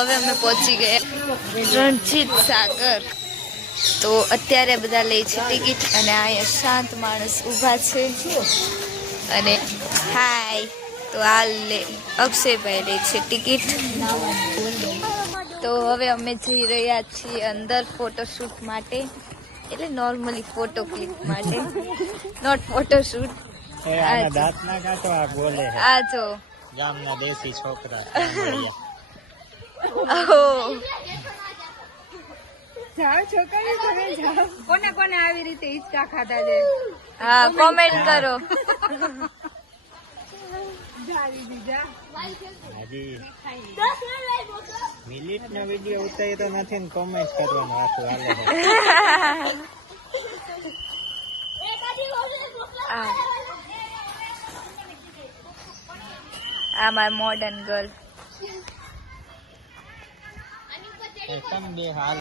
હવે અમે પહોંચી ગયા રણજીત સાગર. તો અત્યારે બધા લે છે ટિકિટ અને અહીંયા શાંત માણસ ઊભા છે અને હાય. તો આ અક્ષયભાઈ લે છે ટિકિટ. તો હવે અમે જઈ રહ્યા છીએ અંદર ફોટોશૂટ માટે, એટલે નોર્મલી ફોટો ક્લિક માટે, નોટ ફોટોશૂટ. આ જો ગામના દેશી છોકરા. જાઓ છોકરીઓ, તમે જાઓ. કોને કોને આવી રીતે હિંચકા ખાધા છે? હા, કોમેન્ટ કરો. હાજી મિનિટ નો વિડીયો ઉતારી તો નથી ને કોમેન્ટ કરવાનું આખું હાલે. આ મારી મોડર્ન ગર્લ. તમે બે હાલ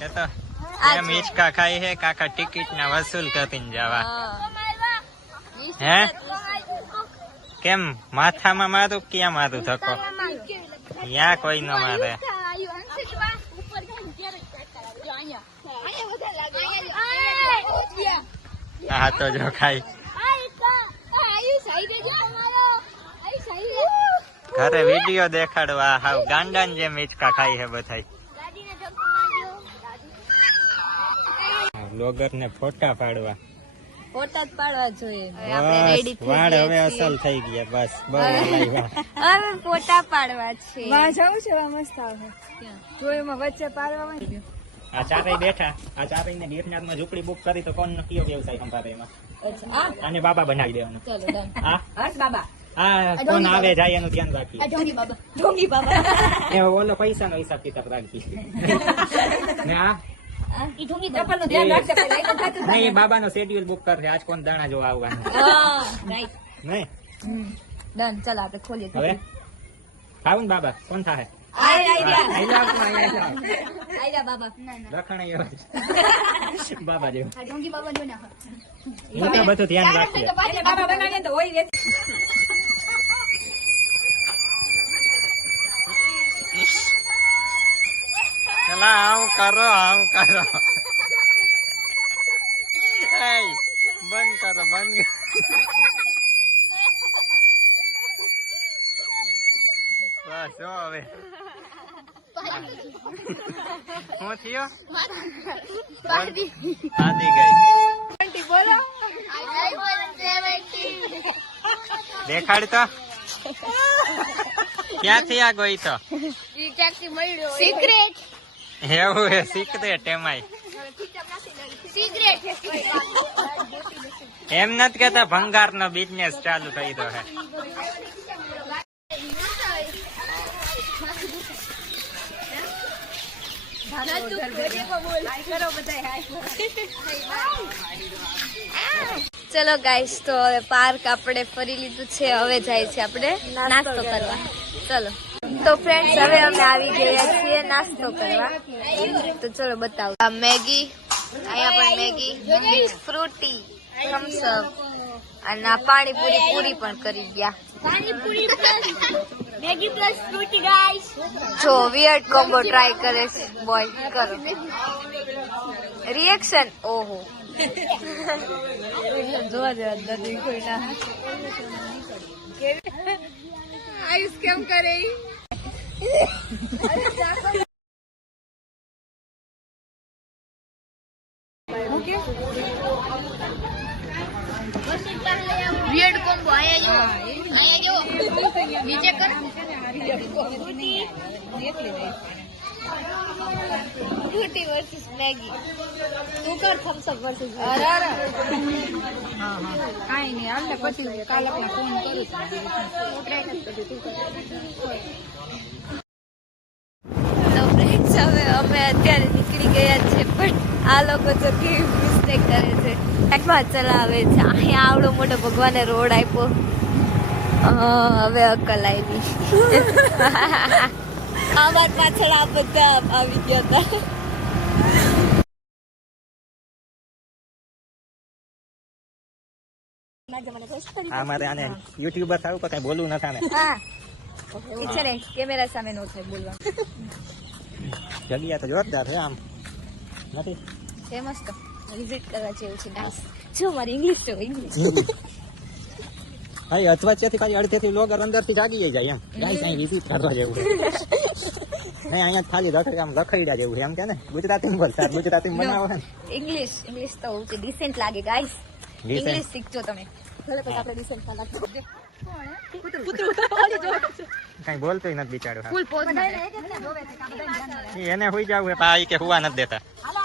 કેતા એમ હિચકા ખાઈ હે કાકા ટિકિટ ના વસૂલ કરીને જવા. હે કેમ માથામાં મારું ક્યાં મારું ધક્કો? યા કોઈ ન મારે. હા તો જો ખાઈ ઘરે વિડીયો દેખાડવા હાવ ગાંડાન જેમ હિચકા ખાઈ હે બધાય. બ્લોગર ને ફોટા પાડવા. ફોટા જ પાડવા જોઈએ. વાળ હવે અસલ થઈ ગયા. બસ હવે ફોટા પાડવા છે. વાહ જવું છે, મસ્ત આવે. જો એમાં વચ્ચે પાડવા. આ ચારેય બેઠા. આ ચારેય ને ગિરનાર માં ઝૂંપડી બુક કરી તો કોણ કયો વ્યવસાય સંભાળે એમાં? આને બાબા બનાવી દેવાનું. હા કોણ આવે જાય એનું ધ્યાન રાખીએ. ઢોંગી બાબા એ ઓલો પૈસા નો હિસાબ કિતાબ રાખી. ને આ નહીં બાબા નો શેડ્યુલ બુક કરજે. આજ કોણ દાણા જોવા આવવાનું નહીં. ડન. ચાલો આપણે ખોલીએ. હવે ખાવું ને બાબા કોણ થાય? બાબા જેવું બધું ધ્યાન રાખીએ. આવું કરો આવું કરો. બંધ કરો બંધ. બસ જો હવે શું થયો? આદિ ગઈ. દેખાડ તો ક્યાંથી આ ગઈ તો? સિક્રેટ. એવું હે સિક્રેટ એમાંય? એમ નથી કેતા ભંગાર નો બિઝનેસ ચાલુ થઈ ગયો હે. ચલો ગાઈસ, તો હવે પાર્ક આપણે ફરી લીધું છે. હવે જાય છે આપણે નાસ્તો કરવા. ચલો તો ફ્રેન્ડ્સ, હવે અમે આવી ગયા છીએ નાસ્તો કરવા. તો ચલો બતાવો. આ મેગી, અહીંયા પણ મેગી, ફ્રૂટી, થમ્સ અપ અને આ પાણીપુરી પૂરી પણ કરી ગયા. Maggi plus Frooti guys. જો વિયર્ડ કોમ્બો ટ્રાય કરે છે બોય. કરો રિએક્શન. ઓહો જોવા જેવા નથી કોઈ ના. આયુષ કેમ કરે? Weird combo. આયા જો નીચે કર. Frooti versus Maggi. તું કર થમ્સ અપ વર્સિસ. કાઈ નહીં, હાલ ને પછી કાલ આપણે ફોન કરું. તો ફ્રેન્ડ્સ, હવે અમે અત્યારે નીકળી ગયા છે, પણ આ લોકો તો કેવી મિસ્ટેક કરે છે. એકમાં ચલાવે છે. અહીંયા આવડો મોટો ભગવાને રોડ આપ્યો. હવે અકલ આવી. આમાં પાછળ આ બધા આવી ગયા હતા. મારે આને યુટ્યુબર થવું પણ કઈ બોલવું નથી ને. હા છે ને કેમેરા સામે નો થાય બોલવા. જગ્યા તો જોરદાર છે આમ નથી. છે મસ્ત વિઝિટ કરવા જેવું છે ગાઈસ. જો મારી ઇંગ્લિશ તો ઇંગ્લિશ. ભાઈ અથવા ત્યાંથી પાછી અડધેથી લોગર અંદરથી જાગી જાય એમ. ગાઈસ અહીં વિઝિટ કરવા જેવું છે. નહીં અહીંયા ખાલી આમ લખાઈડા જેવું છે એમ કે ને. ગુજરાતી બોલતા ગુજરાતી બનાવો ને. ઇંગ્લિશ તો ડિસેન્ટ લાગે ગાઈસ. ઇંગ્લિશ શીખજો તમે. ભલે પછી આપણે ડિસેન્ટ માં લાગતો. કઈ બોલતોય નથી બિચારો. ફૂલ પોઝ એને હોઈ જાવ પા કે હુવા નથી દેતા. હાલો